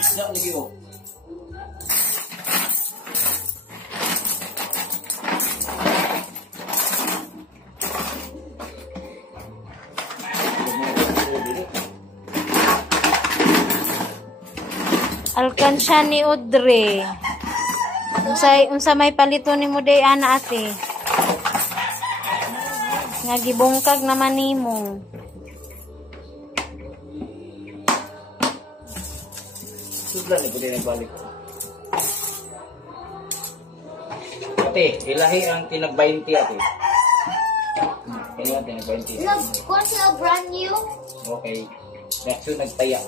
Isda lagi oh. Alkansya ni Audrey. Unsa may palito ni mo day ana ate? Nga gibungkag naman nimo. Sudlan ni pwede nagbalik. Ate, ilahi ang tinag 20 ate. Kaya tinag 20. Of course, brand new. Okay. Next yun nagtaya.